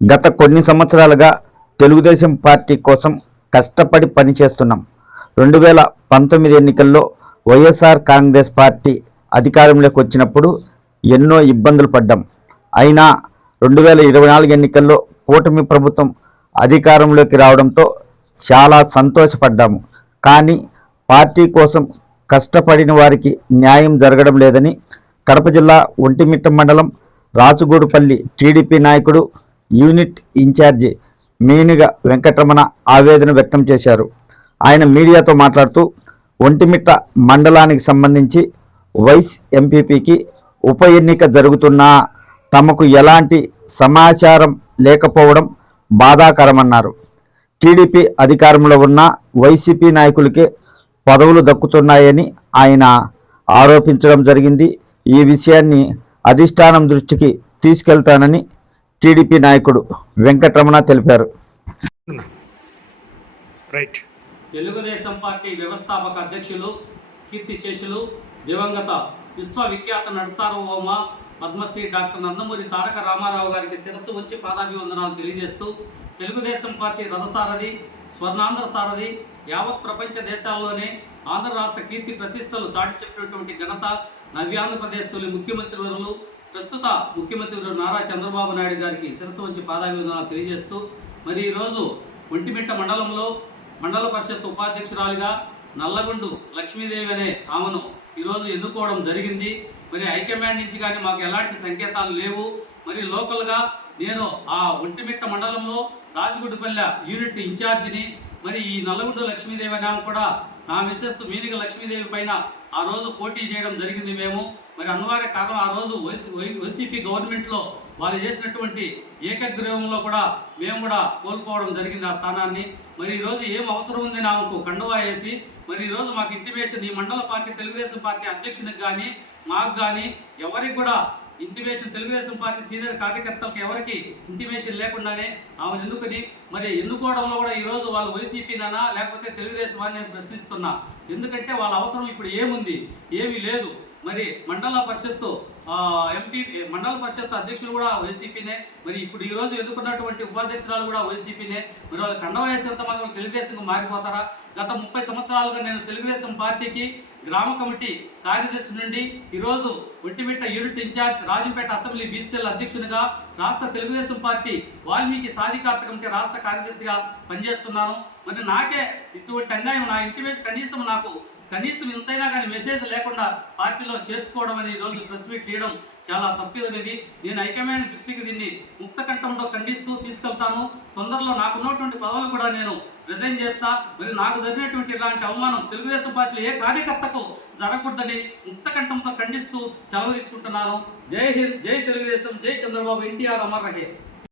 గత కొన్ని సంవత్సరాలుగా తెలుగుదేశం పార్టీ కోసం కష్టపడి పనిచేస్తున్నాం. 2019 ఎన్నికల్లో వైఎస్ఆర్ కాంగ్రెస్ పార్టీ అధికారంలోకి వచ్చినప్పుడు ఎన్నో ఇబ్బందులు పడ్డాం. అయినా 2024 ఎన్నికల్లో కూటమి ప్రభుత్వం అధికారంలోకి రావడంతో చాలా సంతోషపడ్డాము. కానీ పార్టీ కోసం కష్టపడిన వారికి న్యాయం జరగడం లేదని కడప జిల్లా ఒంటిమిట్ట మండలం రాచుగూడుపల్లి టీడీపీ నాయకుడు యూనిట్ ఇన్ఛార్జి మేనిగ వెంకటరమణ ఆవేదన వ్యక్తం చేశారు. ఆయన మీడియాతో మాట్లాడుతూ ఒంటిమిట్ట మండలానికి సంబంధించి వైస్ ఎంపీపీకి ఉప ఎన్నిక జరుగుతున్నా తమకు ఎలాంటి సమాచారం లేకపోవడం బాధాకరమన్నారు. టీడీపీ అధికారంలో ఉన్న వైసీపీ నాయకులకే పదవులు దక్కుతున్నాయని ఆయన ఆరోపించడం జరిగింది. ఈ విషయాన్ని అధిష్టానం దృష్టికి తీసుకెళ్తానని టీడీపీ నాయకుడు వెంకటరమణ తెలిపారు. తెలుగుదేశం పార్టీ వ్యవస్థాపక అధ్యక్షులు కీర్తిశేషులు దివంగత విశ్వవిఖ్యాత నటసార్వభౌమ పద్మశ్రీ డాక్టర్ నందమూరి తారక రామారావు గారికి శిరస్సు వచ్చి పాదాభివందనాలు తెలియజేస్తూ తెలుగుదేశం పార్టీ రథసారథి, స్వర్ణాంధ్ర సారథి, యావత్ ప్రపంచ దేశాల్లోనే ఆంధ్ర రాష్ట్ర కీర్తి ప్రతిష్టలు చాటి చెప్పినటువంటి ఘనత నవ్యాంధ్రప్రదేశ్ తొలి ముఖ్యమంత్రి వర్యులు ప్రస్తుత ముఖ్యమంత్రి నారా చంద్రబాబు నాయుడు గారికి శిరస్సు వచ్చి పాదాభివందనాలు తెలియజేస్తూ మరి ఈరోజు ఒంటిమిట్ట మండలంలో మండల పరిషత్ ఉపాధ్యక్షురాలిగా నల్లగొండు లక్ష్మీదేవి అనే ఆమెను ఈరోజు ఎన్నుకోవడం జరిగింది. మరి హైకమాండ్ నుంచి కానీ మాకు ఎలాంటి సంకేతాలు లేవు. మరి లోకల్గా నేను ఆ ఒంటిమిట్ట మండలంలో రాజగుడ్డుపల్లె యూనిట్ ఇన్ఛార్జిని. మరి ఈ నల్లగొండు లక్ష్మీదేవి అనే ఆమె కూడా నా మిస్సెస్ మీనిగ లక్ష్మీదేవి పైన ఆ రోజు పోటీ చేయడం జరిగింది. మేము మరి అనివార్య కారణం ఆ రోజు వైసీపీ గవర్నమెంట్లో వాళ్ళు చేసినటువంటి ఏకగ్రీవంలో కూడా మేము కూడా కోల్పోవడం జరిగింది ఆ స్థానాన్ని. మరి ఈరోజు ఏం అవసరం ఉంది నాకు కండువా వేసి మరి ఈరోజు మాకు ఇంటిమేషన్ ఈ మండల పార్టీ తెలుగుదేశం పార్టీ అధ్యక్షునికి కానీ మాకు కానీ ఎవరికి కూడా ఇంటిమేషన్ తెలుగుదేశం పార్టీ సీనియర్ కార్యకర్తలకు ఎవరికి ఇంటిమేషన్ లేకుండానే ఆమెను ఎన్నుకొని మరి ఎన్నుకోవడంలో కూడా ఈరోజు వాళ్ళు వైసీపీనా లేకపోతే తెలుగుదేశం అని నేను ప్రశ్నిస్తున్నా. ఎందుకంటే వాళ్ళ అవసరం ఇప్పుడు ఏముంది? ఏమీ లేదు. మరి మండల పరిషత్తు మండల పరిషత్ అధ్యక్షులు కూడా వైసీపీనే. మరి ఇప్పుడు ఈరోజు ఎన్నుకున్నటువంటి ఉపాధ్యక్షురాలు కూడా వైసీపీనే. మరి వాళ్ళు కండ వయసంత మాత్రం తెలుగుదేశంకు మారిపోతారా? గత 30 సంవత్సరాలుగా నేను తెలుగుదేశం పార్టీకి గ్రామ కమిటీ కార్యదర్శి నుండి ఈరోజు Vontimitta unit incharge, Rajampet assembly BCL అధ్యక్షునిగా, రాష్ట్ర తెలుగుదేశం పార్టీ వాల్మీకి సాధికారత కమిటీ రాష్ట్ర కార్యదర్శిగా పనిచేస్తున్నాను. మరి నాకే ఇటువంటి అన్యాయం, నా ఇంటిమేషన్ కనీసం ఇంతైనా కానీ మెసేజ్ లేకుండా పార్టీలో చేర్చుకోవడం అనేది ఈరోజు ప్రెస్ మీట్ చేయడం చాలా తప్పిదనేది. నేను హైకమాండ్ దృష్టికి దీన్ని ముక్త కంఠంలో ఖండిస్తూ తీసుకెళ్తాను. తొందరలో నాకున్నటువంటి పదవులు కూడా నేను రిజైన్ చేస్తా. మరి నాకు జరిగినటువంటి ఇలాంటి అవమానం తెలుగుదేశం పార్టీలో ఏ కార్యకర్తకు జరగకూడదని ముక్త కంఠంతో ఖండిస్తూ సెలవు తీసుకుంటున్నాను. జై హింద్, జై తెలుగుదేశం, జై చంద్రబాబు, ఎన్టీఆర్ అమర్ రహే.